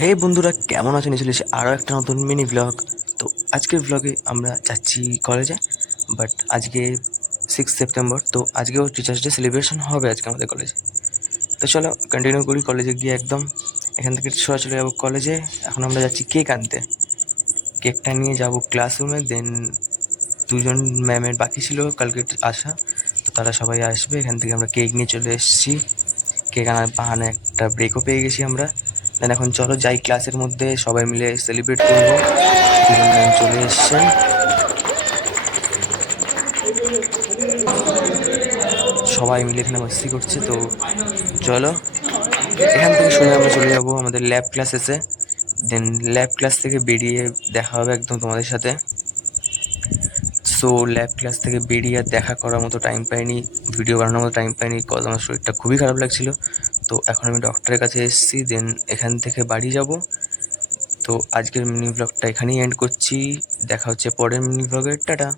হে বন্ধুরা, কেমন আছেন? চলে এসেছি আরও একটা নতুন মিনি ব্লগ। তো আজকের ব্লগে আমরা যাচ্ছি কলেজে। বাট আজকে 6 সেপ্টেম্বর, তো আজকেও টিচার্স ডে সেলিব্রেশন হবে আজকে আমাদের কলেজে। তো চলো কন্টিনিউ করি। কলেজে গিয়ে একদম এখান থেকে সরাসরি যাবো কলেজে। এখন আমরা যাচ্ছি কেক আনতে। কেকটা নিয়ে যাব ক্লাসরুমে। দেন দুজন ম্যামের বাকি ছিল কালকে আসা, তো তারা সবাই আসবে। এখান থেকে আমরা কেক নিয়ে চলে এসেছি। কেক আনার বাহানে একটা ব্রেকও পেয়ে গেছি আমরা। দেন এখন চলো যাই ক্লাসের মধ্যে, সবাই মিলে সেলিব্রেট করবো। দুজন ম্যাম চলে এসছেন, সবাই মিলে এখানে মস্তি করছে। তো চলো এখান থেকে শুনে আমরা চলে যাব আমাদের ল্যাব ক্লাসেসে। দেন ল্যাব ক্লাস থেকে বেরিয়ে দেখা হবে একদম তোমাদের সাথে। সো ল্যাব ক্লাস থেকে বেরিয়ে আর দেখা করার মতো টাইম পাইনি, ভিডিও বানানোর মতো টাইম পাইনি, কজ আমার শরীরটা খুবই খারাপ লাগছিল। তো এখন আমি ডক্টরের কাছে এসেছি। দেন এখান থেকে বাড়ি যাব। তো আজকের মিনি ব্লগটা এখানেই এন্ড করছি। দেখা হচ্ছে পরের মিনি ব্লগে। টাটা।